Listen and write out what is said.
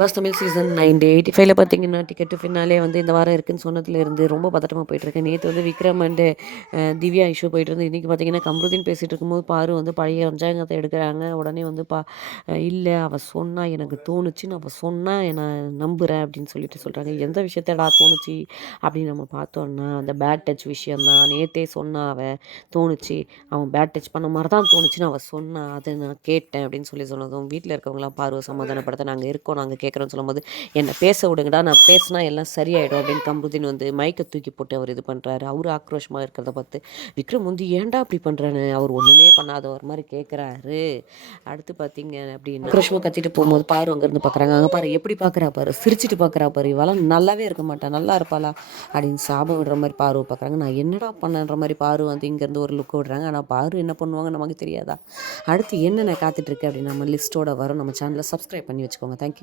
First Tamil season 9 85ல பார்த்தீங்கன்னா, ticket to finale வந்து இந்த வாரம் இருக்குன்னு சொன்னதுலேருந்து ரொம்ப பதட்டமா போயிட்டுருக்கு. நேத்து வந்து விக்ரம் அண்டு திவ்யா இஷ்யூ போயிட்டுருந்து. இன்னைக்கு பார்த்தீங்கன்னா, கம்ருதீன் பேசிட்டு இருக்கும்போது பாரு வந்து பழைய பஞ்சாங்கத்த எடுக்குறாங்க. உடனே வந்து இல்ல அவ சொன்னா எனக்கு தோணுச்சுன்னு அவ சொன்னா நான் நம்புறேன் அப்படின்னு சொல்லிட்டு சொல்றாங்க. எந்த விஷயத்தடா தோணுச்சு அப்படின்னு நம்ம பார்த்தோம்னா, அந்த பேட் டச் விஷயம் தான். நேத்தே சொன்னா அவ தோணுச்சு. அவன் பேட் டச் பண்ண மாரி தான் தோணுச்சுன்னு அவ சொன்னா. அத நான் கேட்டேன் அப்படின்னு சொல்லி சொன்னதும், வீட்ல இருக்கவங்கலாம் பார்வ சமாதானப்படுத்த நாங்க இருக்கோம், நாங்க கேட்குறோம்னு சொல்லும்போது, என்ன பேச விடுங்கடா, நான் பேசினா எல்லாம் சரியாயிடும் அப்படின்னு கம்ருதீன் வந்து மைக்க தூக்கி போட்டு அவர் இது பண்றாரு. அவரு ஆக்ரோஷமா இருக்கிறத பார்த்து விக்ரம் வந்து ஏன்டா அப்படி பண்றான்னு அவர் ஒண்ணுமே பண்ணாதவர் மாதிரி கேட்குறாரு. அடுத்து பார்த்தீங்க அப்படின்னா ஆக்ரோஷமா கத்திட்டு போகும்போது பாரு அங்கேருந்து பார்க்குறாங்க. அங்கே பாரு எப்படி பார்க்குறா பாரு, சிரிச்சிட்டு பார்க்குறா பாரு, இவெல்லாம் நல்லாவே இருக்க மாட்டா, நல்லா இருப்பாளா அப்படின்னு சாபம் விடுற மாதிரி பார்வை பார்க்குறாங்க. நான் என்னடா பண்ணன்ற மாதிரி பாரு வந்து இங்கேருந்து ஒரு லுக் விடுறாங்க. ஆனால் பாரு என்ன பண்ணுவாங்க நமக்கு தெரியாதா? அடுத்து என்னென்ன காத்துட்ருக்கு அப்படின்னு நம்ம லிஸ்ட்டோட வரும். நம்ம சேனலை சப்ஸ்கிரைப் பண்ணி வச்சுக்கோங்க. தேங்க்யூ.